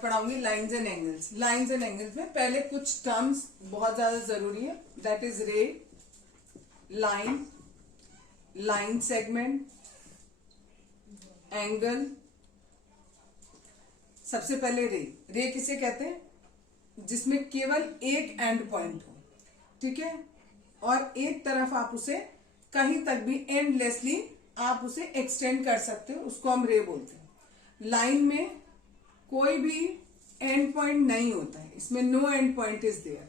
पढ़ाऊंगी lines and angles. Lines and angles में पहले कुछ टर्म्स बहुत ज्यादा जरूरी है, that is ray, line, line segment, angle. सबसे पहले रे, रे किसे कहते हैं? जिसमें केवल एक एंड पॉइंट हो, ठीक है, और एक तरफ आप उसे कहीं तक भी एंडलेसली आप उसे एक्सटेंड कर सकते हो, उसको हम रे बोलते हैं। लाइन में कोई भी एंड पॉइंट नहीं होता है, इसमें no end point is there,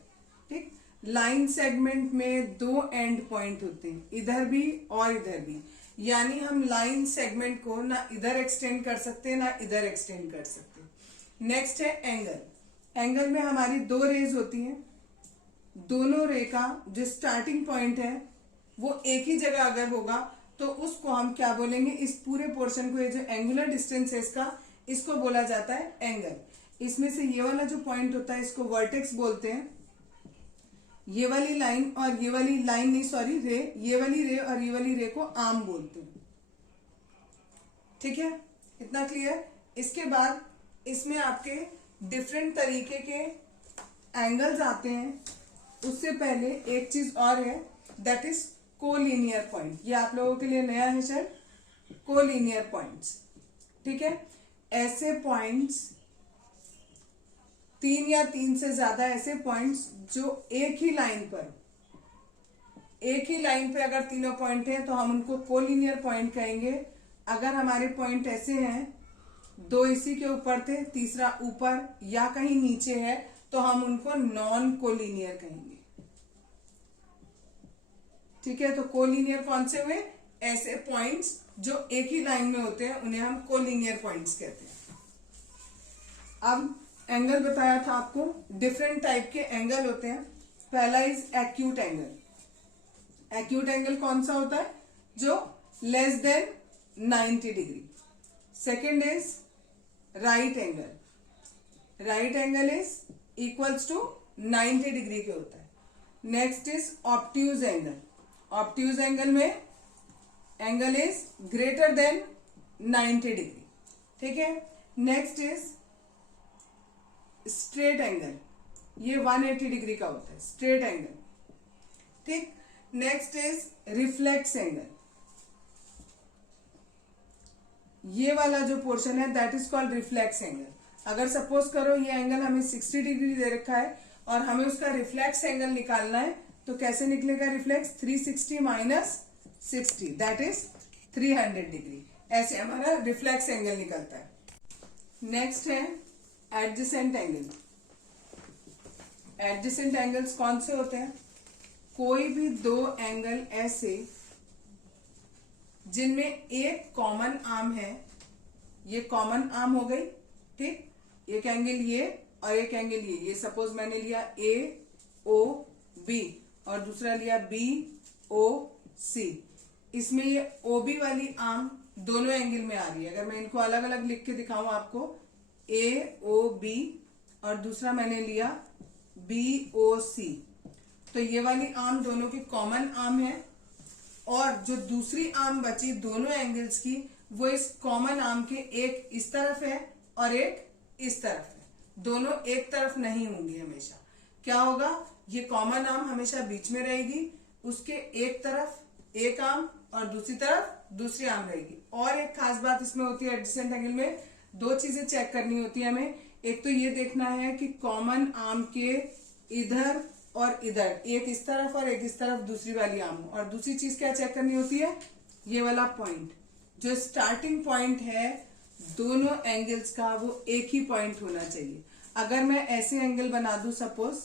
ठीक। लाइन सेगमेंट में दो एंड पॉइंट होते हैं, इधर भी और इधर भी, यानी हम लाइन सेगमेंट को ना इधर एक्सटेंड कर सकते ना इधर एक्सटेंड कर सकते। नेक्स्ट है एंगल। एंगल में हमारी दो रेज होती हैं, दोनों रे का जो स्टार्टिंग पॉइंट है वो एक ही जगह अगर होगा तो उसको हम क्या बोलेंगे? इस पूरे पोर्शन को, ये जो एंगुलर डिस्टेंस है इसको बोला जाता है एंगल। इसमें से ये वाला जो पॉइंट होता है इसको वर्टेक्स बोलते हैं। ये वाली लाइन और ये वाली लाइन नहीं, सॉरी, रे, ये वाली रे और ये वाली रे को आर्म बोलते हैं, ठीक है, इतना क्लियर। इसके बाद इसमें आपके डिफरेंट तरीके के एंगल्स आते हैं। उससे पहले एक चीज और है, दैट इज कोलिनियर पॉइंट। ये आप लोगों के लिए नया है शायद, कोलिनियर पॉइंट्स, ठीक है। ऐसे पॉइंट्स, तीन या तीन से ज्यादा ऐसे पॉइंट्स जो एक ही लाइन पे अगर तीनों पॉइंट हैं तो हम उनको कोलिनियर पॉइंट कहेंगे। अगर हमारे पॉइंट ऐसे हैं, दो इसी के ऊपर थे, तीसरा ऊपर या कहीं नीचे है, तो हम उनको नॉन कोलिनियर कहेंगे, ठीक है। तो कोलिनियर कौन से हुए? ऐसे पॉइंट्स जो एक ही लाइन में होते हैं, उन्हें हम कोलिनियर पॉइंट्स कहते हैं। अब एंगल बताया था आपको, डिफरेंट टाइप के एंगल होते हैं। पहला is acute angle. Acute angle कौन सा होता है? जो less than 90 degree. Second is right angle. Right angle is equals to 90 degree के होता है। Next is obtuse angle. Obtuse angle में angle is greater than 90 degree, ठीक है। नेक्स्ट इज स्ट्रेट एंगल, ये 180 डिग्री का होता है, स्ट्रेट एंगल, ठीक। Next is reflex angle. ये वाला जो पोर्शन है that is called reflex angle. अगर सपोज करो ये एंगल हमें 60 डिग्री दे रखा है और हमें उसका रिफ्लेक्स एंगल निकालना है, तो कैसे निकलेगा reflex? 360 minus 60 that is 300 degree. ऐसे हमारा रिफ्लेक्स एंगल निकलता है। नेक्स्ट है एडजेसेंट एंगल। एडजेसेंट एंगल्स कौन से होते हैं? कोई भी दो एंगल ऐसे जिनमें एक कॉमन आर्म है, ये कॉमन आर्म हो गई, ठीक। एक एंगल ये और एक एंगल ये सपोज मैंने लिया ए ओ बी और दूसरा लिया बी ओ सी। इसमें ये ओ बी वाली आर्म दोनों एंगल में आ रही है। अगर मैं इनको अलग अलग लिख के दिखाऊं आपको, ए ओ बी और दूसरा मैंने लिया बी ओ सी, तो ये वाली आर्म दोनों की कॉमन आर्म है और जो दूसरी आर्म बची दोनों एंगल्स की, वो इस कॉमन आर्म के एक इस तरफ है और एक इस तरफ है। दोनों एक तरफ नहीं होंगी हमेशा। क्या होगा? ये कॉमन आर्म हमेशा बीच में रहेगी, उसके एक तरफ एक आर्म और दूसरी तरफ दूसरी आर्म रहेगी। और एक खास बात इसमें होती है एडजेसेंट एंगल में, दो चीजें चेक करनी होती है हमें। एक तो ये देखना है कि कॉमन आर्म के इधर और इधर, एक इस तरफ और एक इस तरफ दूसरी वाली आर्म हो। और दूसरी चीज क्या चेक करनी होती है? ये वाला पॉइंट, जो स्टार्टिंग पॉइंट है दोनों एंगल्स का, वो एक ही पॉइंट होना चाहिए। अगर मैं ऐसे एंगल बना दूं, सपोज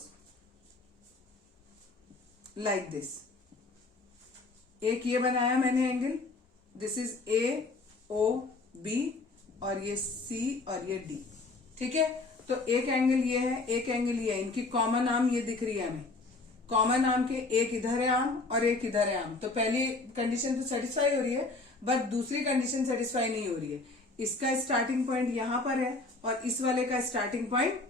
लाइक दिस, एक ये बनाया मैंने angle, this is A O B और ये सी और ये डी, ठीक है। तो एक एंगल ये है, एक एंगल ये है, इनकी कॉमन आर्म ये दिख रही है हमें। कॉमन आर्म के एक इधर है आर्म और एक इधर है आर्म। तो पहली कंडीशन तो सेटिस्फाई हो रही है, बट दूसरी कंडीशन सेटिस्फाई नहीं हो रही है। इसका स्टार्टिंग पॉइंट यहाँ पर है और इस वाले का स्टार्टिंग पॉइंट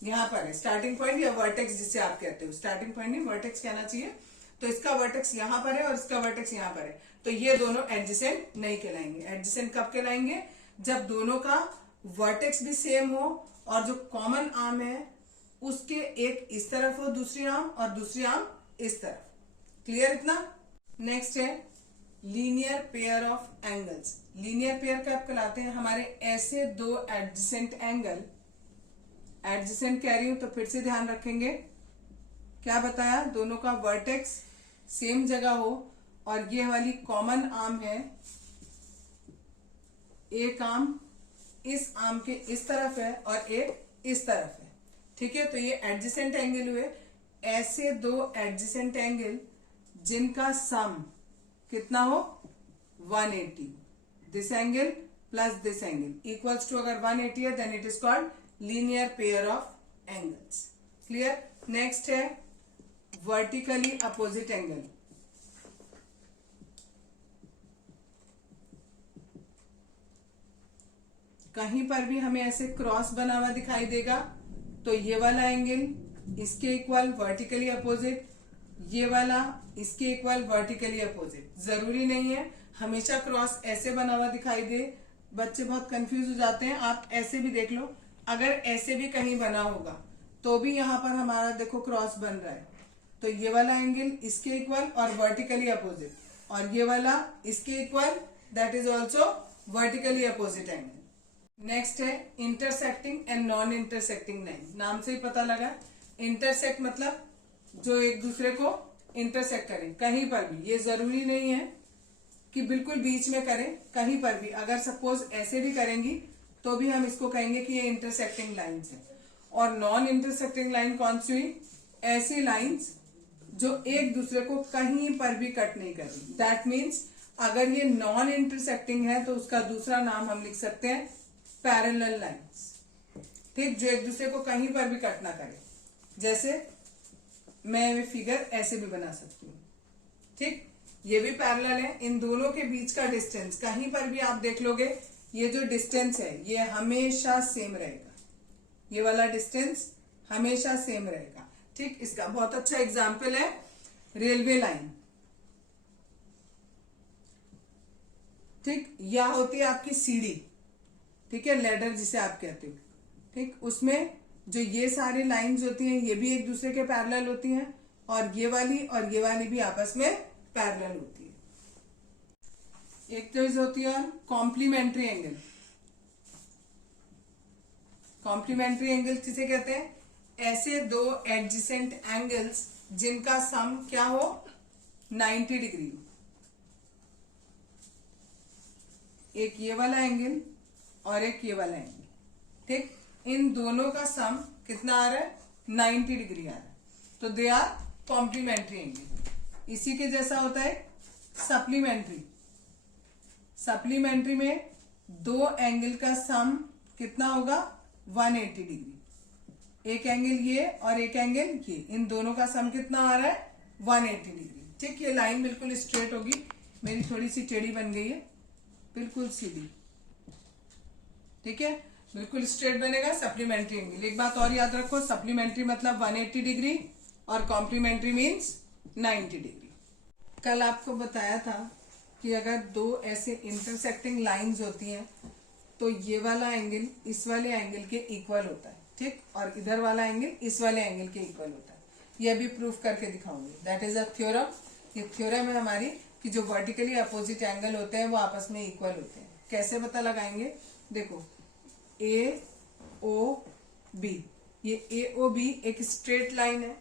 यहाँ पर है। स्टार्टिंग पॉइंट या वर्टेक्स जिसे आप कहते हो, स्टार्टिंग पॉइंट नहीं वर्टेक्स कहना चाहिए। तो इसका वर्टेक्स यहाँ पर है और इसका वर्टेक्स यहाँ पर है, तो ये दोनों एडजेसेंट नहीं कहलाएंगे। एडजेसेंट कब कहलाएंगे? जब दोनों का वर्टेक्स भी सेम हो और जो कॉमन आर्म है उसके एक इस तरफ हो दूसरी आर्म और दूसरी आर्म इस तरफ। क्लियर इतना? नेक्स्ट है linear pair of angles. Linear pair कब कहलाते हैं? हमारे ऐसे दो एडजेसेंट एंगल, एडजेसेंट कह रही हूं तो फिर से ध्यान रखेंगे, क्या बताया? दोनों का वर्टेक्स सेम जगह हो और ये वाली कॉमन आर्म है, एक आर्म इस आर्म के इस तरफ है और एक इस तरफ है। ठीक है, तो ये एडजेसेंट एंगल हुए। ऐसे दो एडजेसेंट एंगल जिनका सम कितना हो? 180। This angle plus this angle equals to, अगर 180 है then it is called linear pair of angles. Clear? Next है वर्टिकली अपोजिट एंगल। कहीं पर भी हमें ऐसे क्रॉस बना हुआ दिखाई देगा तो ये वाला एंगल इसके इक्वल वर्टिकली अपोजिट, ये वाला इसके इक्वल वर्टिकली अपोजिट। जरूरी नहीं है हमेशा क्रॉस ऐसे बना हुआ दिखाई दे, बच्चे बहुत कंफ्यूज हो जाते हैं। आप ऐसे भी देख लो, अगर ऐसे भी कहीं बना होगा तो भी यहाँ पर हमारा देखो क्रॉस बन रहा है, तो ये वाला एंगल इसके इक्वल और वर्टिकली अपोजिट, और ये वाला इसके equal, that is also vertically opposite angle. Next है intersecting and non intersecting line. नाम से ही पता लगा, इंटरसेक्ट मतलब जो एक दूसरे को इंटरसेक्ट करें कहीं पर भी। ये जरूरी नहीं है कि बिल्कुल बीच में करें, कहीं पर भी अगर सपोज ऐसे भी करेंगी तो भी हम इसको कहेंगे कि ये इंटरसेक्टिंग लाइन्स है। और नॉन इंटरसेक्टिंग लाइन कौन सी हुई? ऐसी लाइन्स जो एक दूसरे को कहीं पर भी कट नहीं कर रही। दैट मीन्स अगर ये नॉन इंटरसेक्टिंग है तो उसका दूसरा नाम हम लिख सकते हैं पैरेलल लाइन्स। ठीक, जो एक दूसरे को कहीं पर भी कट ना करे। जैसे मैं फिगर ऐसे भी बना सकती हूँ। ठीक, ये भी पैरेलल है। इन दोनों के बीच का डिस्टेंस कहीं पर भी आप देख लोगे, ये जो डिस्टेंस है ये हमेशा सेम रहेगा, ये वाला डिस्टेंस हमेशा सेम रहेगा। ठीक, इसका बहुत अच्छा एग्जाम्पल है रेलवे लाइन। ठीक, या होती है आपकी सीढ़ी, ठीक है, लेडर जिसे आप कहते हो। ठीक, उसमें जो ये सारी लाइंस होती हैं ये भी एक दूसरे के पैरेलल होती हैं, और ये वाली भी आपस में पैरेलल होती है। एक चीज होती है कॉम्प्लीमेंट्री एंगल। कॉम्प्लीमेंट्री एंगल किसे कहते हैं? ऐसे दो एडजेसेंट एंगल्स जिनका सम क्या हो? 90 डिग्री। एक ये वाला एंगल और एक ये वाला एंगल। ठीक, इन दोनों का सम कितना आ रहा है? 90 डिग्री आ रहा है, तो दे आर कॉम्प्लीमेंट्री एंगल। इसी के जैसा होता है सप्लीमेंट्री। सप्लीमेंट्री में दो एंगल का सम कितना होगा? 180 डिग्री। एक एंगल ये और एक एंगल ये, इन दोनों का सम कितना आ रहा है? 180 डिग्री। ठीक, ये लाइन बिल्कुल स्ट्रेट होगी, मेरी थोड़ी सी टेढ़ी बन गई है, बिल्कुल सीधी। ठीक है, बिल्कुल स्ट्रेट बनेगा सप्लीमेंट्री एंगल। एक बात और याद रखो, सप्लीमेंट्री मतलब 180 डिग्री और कॉम्प्लीमेंट्री मीन्स 90 डिग्री। कल आपको बताया था कि अगर दो ऐसे इंटरसेक्टिंग लाइंस होती हैं तो ये वाला एंगल इस वाले एंगल के इक्वल होता है। ठीक, और इधर वाला एंगल इस वाले एंगल के इक्वल होता है। ये भी प्रूफ करके दिखाऊंगी। That is a theorem. ये थ्योरम है हमारी कि जो वर्टिकली अपोजिट एंगल होते हैं वो आपस में इक्वल होते हैं। कैसे पता लगाएंगे? देखो, ए ओ बी, ये ए ओ बी एक स्ट्रेट लाइन है।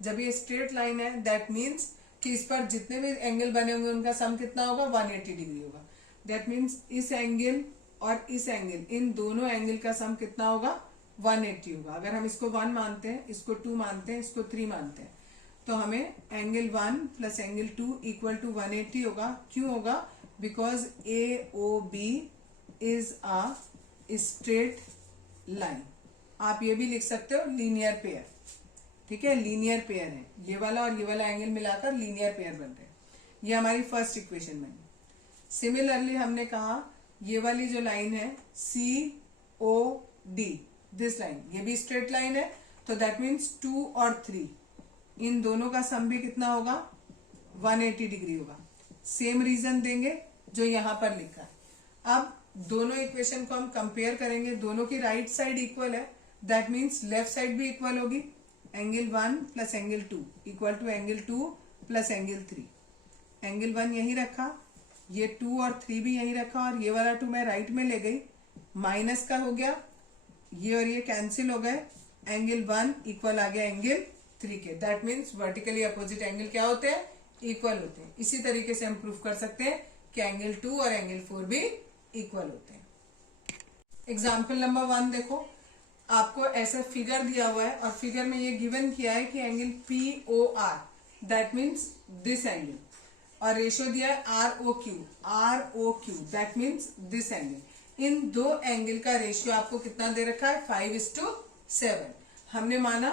जब ये स्ट्रेट लाइन है दैट मीन्स कि इस पर जितने भी एंगल बने होंगे उनका सम कितना होगा? 180 डिग्री होगा। दैट मीन्स इस एंगल और इस एंगल, इन दोनों एंगल का सम कितना होगा? 180 होगा। अगर हम इसको 1 मानते हैं, इसको 2 मानते हैं, इसको 3 मानते हैं, तो हमें angle 1 plus angle 2 equal to 180 होगा। क्यों होगा? Because A O B is a straight line. आप ये भी लिख सकते हो लीनियर पेयर। ठीक है, लीनियर पेयर है, ये वाला और ये वाला एंगल मिलाकर लीनियर पेयर बन रहे हैं। ये हमारी फर्स्ट इक्वेशन बनी। सिमिलरली हमने कहा ये वाली जो लाइन है सी ओ डी, दिस लाइन, ये भी स्ट्रेट लाइन है, तो दैट मीन्स 2 और 3, इन दोनों का सम भी कितना होगा? 180 डिग्री होगा। सेम रीजन देंगे जो यहां पर लिखा है। अब दोनों इक्वेशन को हम कंपेयर करेंगे, दोनों की राइट साइड इक्वल है, दैट मीन्स लेफ्ट साइड भी इक्वल होगी। Angle 1 plus angle 2 equal to angle 2 plus angle 3। Angle 1 यही रखा, ये 2 और 3 भी यही रखा, और ये वाला 2 मैं राइट में ले गई, माइनस का हो गया, ये और ये कैंसिल हो गए, एंगल 1 इक्वल आ गया एंगल 3 के। That means vertically opposite angle क्या होते हैं, इक्वल होते हैं। इसी तरीके से हम प्रूफ कर सकते हैं कि एंगल 2 और एंगल 4 भी इक्वल होते हैं। एग्जाम्पल नंबर 1 देखो, आपको ऐसा फिगर दिया हुआ है और फिगर में ये गिवन किया है कि angle POR, that means this angle, और रेशियो दिया है ROQ, that means this angle. इन दो एंगल का रेशियो आपको कितना दे रखा है, 5:7। हमने माना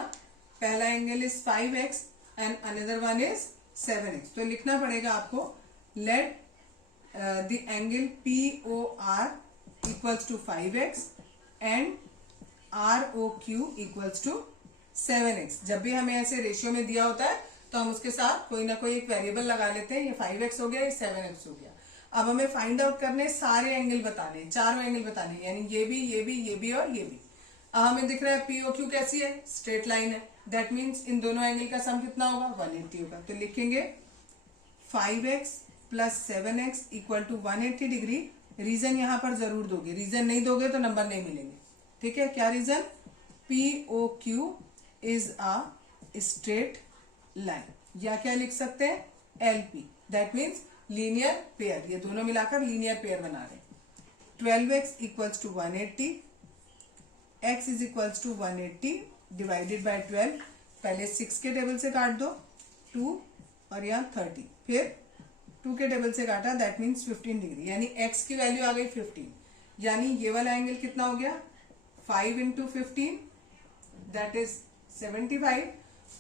पहला angle is 5x and another one is 7x, तो लिखना पड़ेगा आपको let the angle POR equals to 5x and ROQ equals to 7x। जब भी हमें ऐसे रेशियो में दिया होता है तो हम उसके साथ कोई ना कोई एक वेरिएबल लगा लेते हैं, ये 5x हो गया, ये 7x हो गया। अब हमें फाइंड आउट करने सारे एंगल बताने, चारों एंगल बताने, यानी ये भी, ये भी, ये भी और ये भी। अब हमें दिख रहा है POQ कैसी है, स्ट्रेट लाइन है, दैट मीन्स इन दोनों एंगल का सम कितना होगा, 180 होगा। तो लिखेंगे 5x plus 7x equal to 180 degree. Reason यहां पर जरूर दोगे, रीजन नहीं दोगे तो नंबर नहीं मिलेंगे, ठीक है। क्या reason, POQ is a straight line, या क्या लिख सकते हैं, LP, that means linear pair. ये दोनों मिलाकर लीनियर पेयर बना रहे हैं। 12x equals to 180, x is equals to 180 divided by 12। पहले 6 के टेबल से काट दो, 2 और यहाँ 30, फिर 2 के टेबल से काटा, दैट मीन्स 15 डिग्री, यानी x की वैल्यू आ गई 15। यानी ये वाला एंगल कितना हो गया, 5 इंटू 15 दैट इज 75,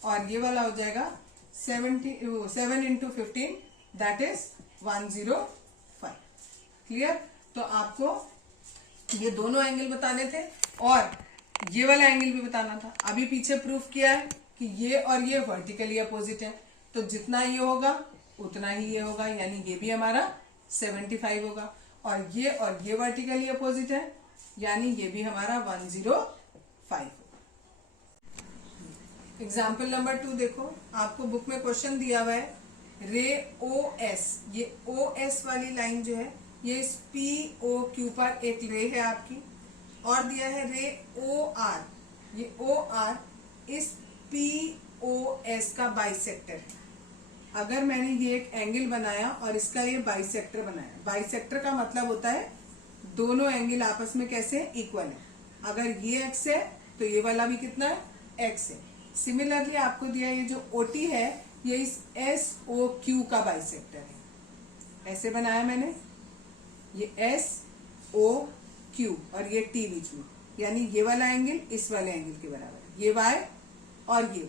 और ये वाला हो जाएगा 7 इंटू 15 दैट इज 105। क्लियर। तो आपको ये दोनों एंगल बताने थे और ये वाला एंगल भी बताना था। अभी पीछे प्रूफ किया है कि ये और ये वर्टिकली अपोजिट है, तो जितना ये होगा उतना ही ये होगा, यानी ये भी हमारा 75 होगा, और ये वर्टिकली अपोजिट है, यानी ये भी हमारा 105 होगा। एग्जाम्पल नंबर 2 देखो, आपको बुक में क्वेश्चन दिया हुआ है, रे OS, ये OS वाली लाइन जो है ये इस POQ पर एक रे है आपकी, और दिया है रे OR, ये OR इस POS का बाइसेक्टर है। अगर मैंने ये एक एंगल बनाया और इसका ये बाइसेक्टर बनाया, बाइसेक्टर का मतलब होता है दोनों एंगल आपस में कैसे इक्वल है। अगर ये x है तो ये वाला भी कितना है, x है। सिमिलरली आपको दिया ये जो OT है ये इस SOQ का बाइसेक्टर है। ऐसे बनाया मैंने, ये SOQ और ये T बीच में, यानी ये वाला एंगल इस वाले एंगल के बराबर है, ये y और ये y,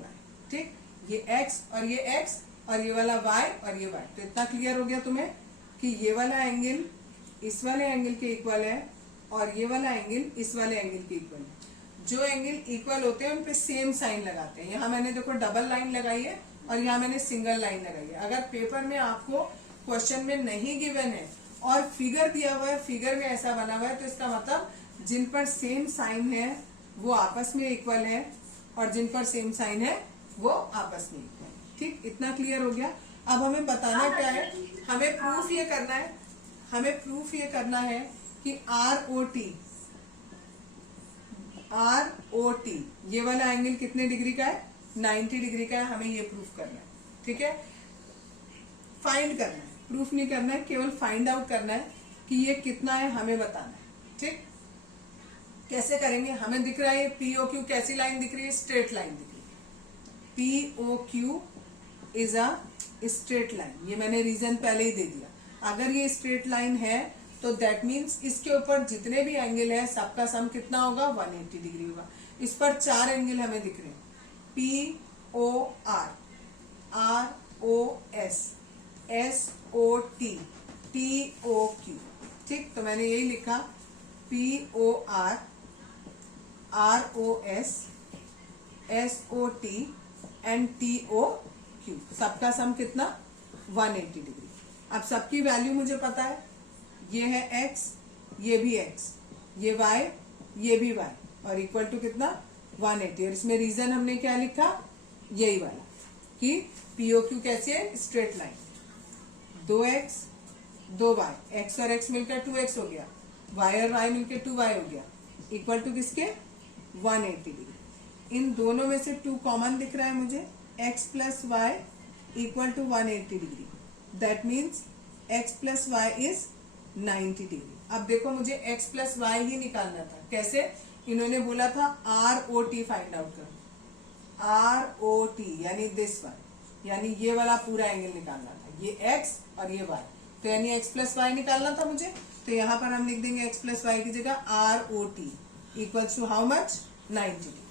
ठीक, ये x और ये x और ये वाला y और ये y। तो इतना क्लियर हो गया तुम्हें कि ये वाला एंगल इस वाले एंगल के इक्वल है और ये वाला एंगल इस वाले एंगल के इक्वल है। जो एंगल इक्वल होते हैं उन पे सेम साइन लगाते हैं। यहाँ मैंने देखो डबल लाइन लगाई है और यहाँ मैंने सिंगल लाइन लगाई है। अगर पेपर में आपको क्वेश्चन में नहीं गिवन है और फिगर दिया हुआ है, फिगर में ऐसा बना हुआ है, तो इसका मतलब जिन पर सेम साइन है वो आपस में इक्वल है और जिन पर सेम साइन है वो आपस में इक्वल है। ठीक, इतना क्लियर हो गया। अब हमें बताना क्या है, हमें प्रूफ ये करना है कि ROT ये वाला एंगल कितने डिग्री का है, 90 डिग्री का है। हमें ये प्रूफ करना है, ठीक है, फाइंड करना है, प्रूफ नहीं करना है, केवल फाइंड आउट करना है कि ये कितना है, हमें बताना है। ठीक, कैसे करेंगे, हमें दिख रहा है POQ कैसी लाइन दिख रही है, स्ट्रेट लाइन दिख रही है। POQ is a straight line, ये मैंने रीजन पहले ही दे दिया। अगर ये स्ट्रेट लाइन है तो दैट मीन्स इसके ऊपर जितने भी एंगल है सबका सम कितना होगा, 180 डिग्री होगा। इस पर 4 एंगल हमें दिख रहे हैं, POR, ROS, SOT, TOQ। ठीक, तो मैंने यही लिखा POR, ROS, SOT and TOQ, सबका सम कितना, 180 डिग्री। अब सबकी वैल्यू मुझे पता है, ये है x ये भी x, ये y, ये भी y, और इक्वल टू कितना 180। और इसमें रीजन हमने क्या लिखा, यही वाला कि POQ कैसी है, straight line, 2x 2y, x और x मिलकर 2x हो गया, y और y मिलकर 2y हो गया, इक्वल टू किसके 180 डिग्री। इन दोनों में से 2 कॉमन दिख रहा है मुझे, x plus Y equal to 180 degree, that means x plus Y is 90 degree. अब देखो मुझे x प्लस वाई ही निकालना था, कैसे, इन्होंने बोला था ROT फाइंड आउट करो, ROT यानी दिस वन, यानी ये वाला पूरा एंगल निकालना था, ये x और ये y, तो यानी x प्लस वाई निकालना था मुझे, तो यहाँ पर हम लिख देंगे x प्लस वाई की जगह ROT equals to how much, 90 degree.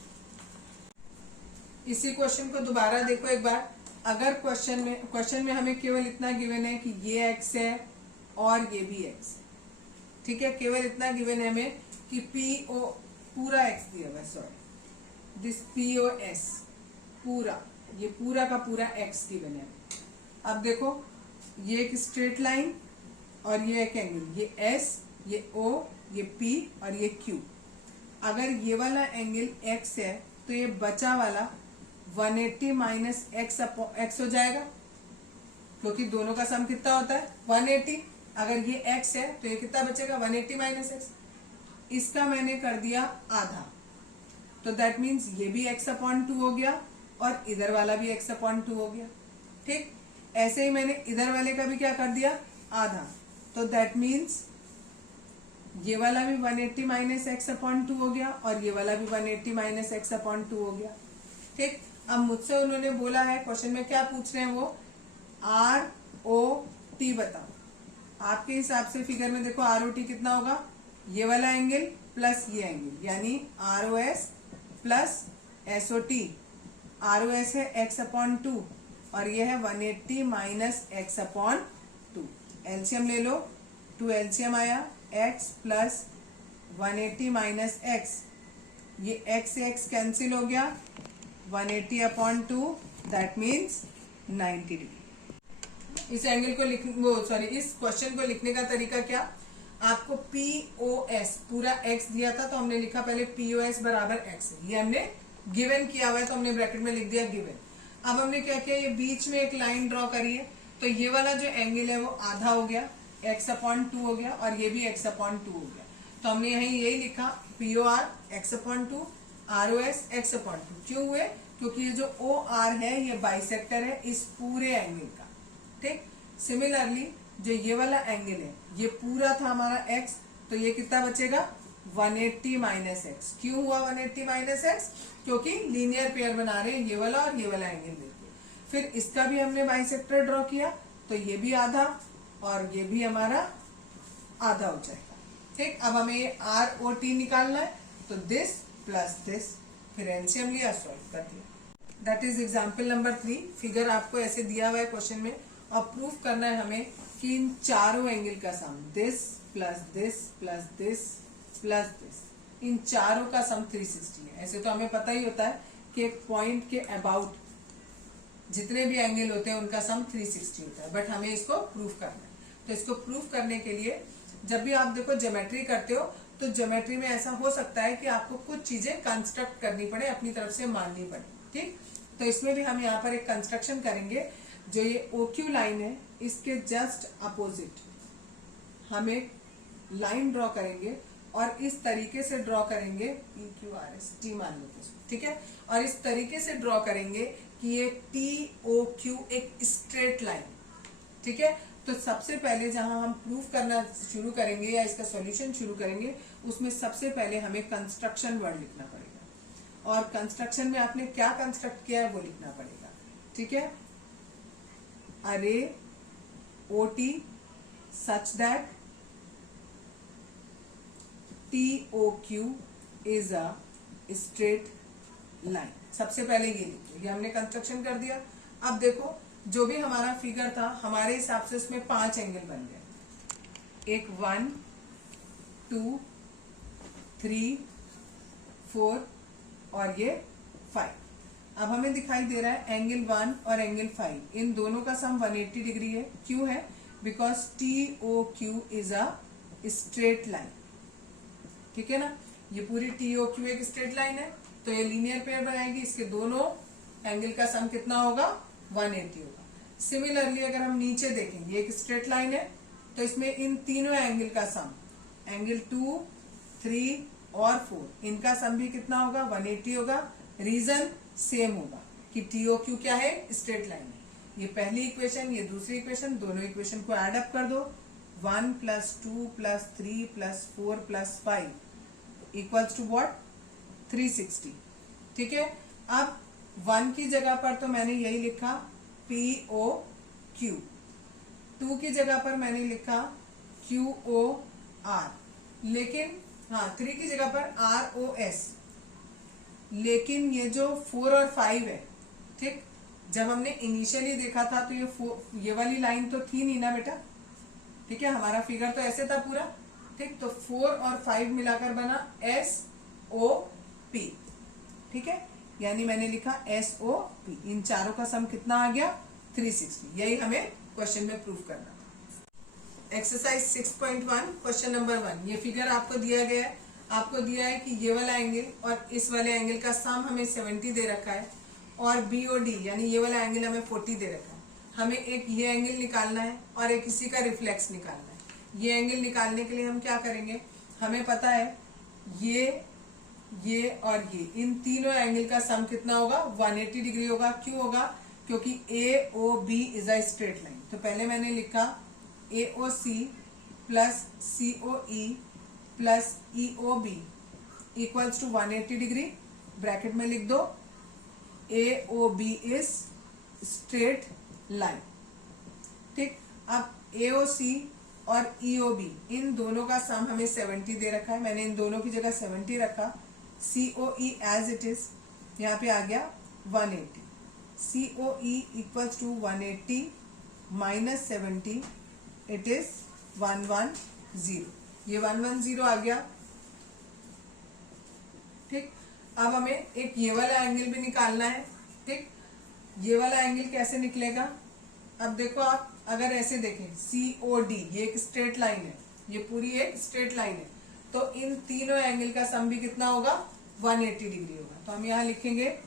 इसी क्वेश्चन को दोबारा देखो एक बार। अगर क्वेश्चन में हमें केवल इतना गिवन है कि ये x है और ये भी x है, ठीक है, केवल इतना गिवन है हमें कि PO पूरा x दिया हुआ है, सॉरी दिस POS पूरा, ये पूरा का पूरा x गिवन है। अब देखो ये एक स्ट्रेट लाइन और ये एक एंगल, ये S, ये O, ये P और ये Q। अगर ये वाला एंगल x है तो ये बचा वाला 180 माइनस x हो जाएगा, क्योंकि दोनों का सम कितना होता है 180। अगर ये x है तो ये कितना बचेगा 180 माइनस x, इसका मैंने कर दिया आधा, तो दैट मीन्स ये भी x/2 हो गया और इधर वाला भी x/2 हो गया, ठीक। ऐसे ही मैंने इधर वाले का भी क्या कर दिया आधा, तो दैट मीन्स ये वाला भी 180 माइनस x/2 हो गया और ये वाला भी 180 माइनस x/2 हो गया, ठीक। अब मुझसे उन्होंने बोला है, क्वेश्चन में क्या पूछ रहे हैं वो, ROT बताओ। आपके हिसाब से फिगर में देखो ROT कितना होगा, ये वाला एंगल प्लस ये एंगल, यानी ROS प्लस SOT। ROS है x/2 और ये है 180 माइनस x/2। एलसीएम ले लो, 2 एलसीएम आया, x प्लस 180 माइनस x, ये x से x कैंसिल हो गया, 180/2 दैट मीन्स 90 डिग्री। इस एंगल को इस क्वेश्चन को लिखने का तरीका क्या, आपको POS पूरा x दिया था तो हमने लिखा पहले POS बराबर x, ये हमने गिवन किया हुआ है तो हमने ब्रैकेट में लिख दिया गिवन। अब हमने क्या किया, ये बीच में एक लाइन ड्रॉ करी है, तो ये वाला जो एंगल है वो आधा हो गया, x/2 हो गया और ये भी x/2 हो गया, तो हमने यही यही लिखा POR x/2, ROS x/2। क्यों हुए, क्योंकि ये जो OR है ये बाइसेक्टर है इस पूरे एंगल का, ठीक। सिमिलरली जो ये वाला एंगल है ये पूरा था हमारा x, तो ये कितना बचेगा 180 माइनस x। क्यों हुआ 180 माइनस x, क्योंकि लीनियर पेयर बना रहे हैं ये वाला और ये वाला एंगल देके। फिर इसका भी हमने बाइसेक्टर ड्रॉ किया, तो ये भी आधा और ये भी हमारा आधा हो जाएगा, ठीक। अब हमें ये ROT निकालना है, तो दिस प्लस दिस, फिर एलसीएम लिया, सॉल्व कर दिया। That is example number 3। Figure आपको ऐसे दिया हुआ है क्वेश्चन में और प्रूफ करना है हमें कि इन चारों एंगल का sum, this plus this plus this plus this, इन चारों का सम 360 है। ऐसे तो हमें पता ही होता है कि एक पॉइंट के अबाउट जितने भी एंगल होते हैं उनका सम 360 होता है, बट हमें इसको प्रूफ करना है। तो इसको प्रूफ करने के लिए जब भी आप देखो ज्योमेट्री करते हो तो ज्योमेट्री में ऐसा हो सकता है कि आपको कुछ चीजें कंस्ट्रक्ट करनी पड़े, अपनी तरफ से माननी पड़े, ठीक। तो इसमें भी हम यहाँ पर एक कंस्ट्रक्शन करेंगे, जो ये OQ लाइन है इसके जस्ट अपोजिट हम एक लाइन ड्रॉ करेंगे और इस तरीके से ड्रॉ करेंगे, PQRS T मान लेते हैं, ठीक है, और इस तरीके से ड्रॉ करेंगे कि ये TOQ एक स्ट्रेट लाइन, ठीक है। तो सबसे पहले जहां हम प्रूफ करना शुरू करेंगे या इसका सॉल्यूशन शुरू करेंगे, उसमें सबसे पहले हमें कंस्ट्रक्शन वर्ड लिखना पड़ेगा, और कंस्ट्रक्शन में आपने क्या कंस्ट्रक्ट किया है वो लिखना पड़ेगा, ठीक है। अरे OT such that TOQ is a straight line. सबसे पहले ये लिखिए, ये हमने कंस्ट्रक्शन कर दिया। अब देखो जो भी हमारा फिगर था हमारे हिसाब से इसमें 5 एंगल बन गए, एक 1 2 3 4 और ये 5। अब हमें दिखाई दे रहा है एंगल 1 और एंगल 5, इन दोनों का सम 180 डिग्री है। क्यों है, because TOQ is a straight line, ठीक है ना। ये पूरी TOQ एक स्ट्रेट लाइन है, तो ये लीनियर पेयर बनाएगी, इसके दोनों एंगल का सम कितना होगा, 180 होगा। सिमिलरली अगर हम नीचे देखें, ये एक स्ट्रेट लाइन है, तो इसमें इन तीनों एंगल का सम, एंगल 2, 3 और 4, इनका सम भी कितना होगा, 180 होगा। रीजन सेम होगा कि TOQ क्या है, स्ट्रेट लाइन है। ये पहली इक्वेशन, ये दूसरी इक्वेशन, दोनों इक्वेशन को एड अप कर दो, 1 + 2 + 3 + 4 + 5 इक्वल्स टू व्हाट, 360, ठीक है। अब 1 की जगह पर तो मैंने यही लिखा POQ, 2 की जगह पर मैंने लिखा QOR, लेकिन हाँ 3 की जगह पर ROS, लेकिन ये जो 4 और 5 है, ठीक, जब हमने इनिशियली देखा था तो ये वाली लाइन तो थी नहीं ना बेटा, ठीक है, हमारा फिगर तो ऐसे था पूरा, ठीक। तो 4 और 5 मिलाकर बना SOP, ठीक है, यानी मैंने लिखा SOP। इन चारों का सम कितना आ गया, 360। यही हमें क्वेश्चन में प्रूव करना था। एक्सरसाइज 6.1 क्वेश्चन नंबर 1, ये फिगर आपको दिया गया है, आपको दिया है कि ये वाला एंगल और इस वाले एंगल का सम हमें 70 दे रखा है, और BOD यानी ये वाला एंगल हमें 40 दे रखा है। हमें एक ये एंगल निकालना है और एक इसी का रिफ्लेक्स निकालना है। ये एंगल निकालने के लिए हम क्या करेंगे, हमें पता है ये और ये, इन तीनों एंगल का सम कितना होगा, 180 डिग्री होगा। क्यों होगा, क्योंकि AOB is a straight line. तो पहले मैंने लिखा AOC + COE + EOB equals to 180 degree, bracket में लिख दो AOB इज स्ट्रेट लाइन, ठीक। अब AOC और EOB इन दोनों का सम हमें 70 दे रखा है, मैंने इन दोनों की जगह 70 रखा। COE एज इट इज, यहाँ पे आ गया 180। COE equals to 180 - 70, it is 110। ये 110 आ गया, ठीक। अब हमें एक ये वाला एंगल भी निकालना है, ठीक। ये वाला एंगल कैसे निकलेगा, अब देखो आप अगर ऐसे देखें, COD ये एक स्ट्रेट लाइन है, ये पूरी एक स्ट्रेट लाइन है, तो इन तीनों एंगल का सम भी कितना होगा, 180 डिग्री होगा। तो हम यहां लिखेंगे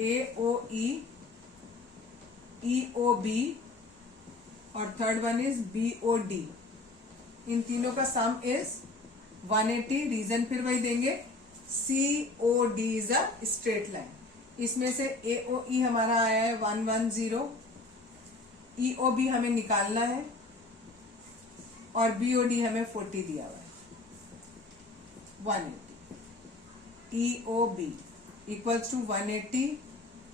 AOE, EOB और थर्ड वन इज BOD, इन तीनों का सम इज 180। रीजन फिर वही देंगे, COD is a straight line. इसमें से AOE हमारा आया है 110, EOB हमें निकालना है और BOD हमें 40 दिया हुआ है, 180। EOB इक्वल्स टू 180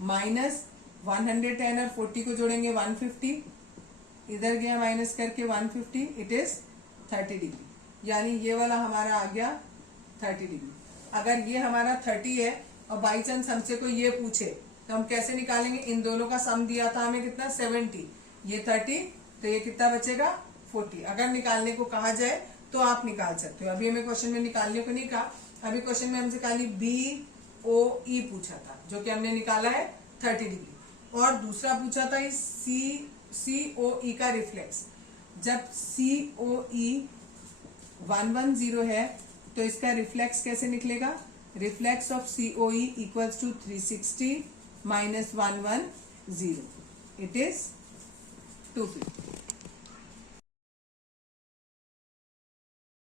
माइनस 110 और 40 को जोड़ेंगे 150, इधर गया माइनस करके 150, इट इज 30 डिग्री, यानी ये वाला हमारा आ गया 30 डिग्री। अगर ये हमारा 30 है और बाई चांस हमसे कोई ये पूछे तो हम कैसे निकालेंगे, इन दोनों का सम दिया था हमें कितना, 70, ये 30, तो ये कितना बचेगा, 40। अगर निकालने को कहा जाए तो आप निकाल सकते हो, अभी हमें क्वेश्चन में निकालने को नहीं कहा, अभी क्वेश्चन में हमसे खाली BOE पूछा था, जो कि हमने निकाला है 30 डिग्री, और दूसरा पूछा था इस COE का रिफ्लेक्स। जब COE 110 है तो इसका रिफ्लेक्स कैसे निकलेगा, reflex of COE equals to 360 - 110, it is 250।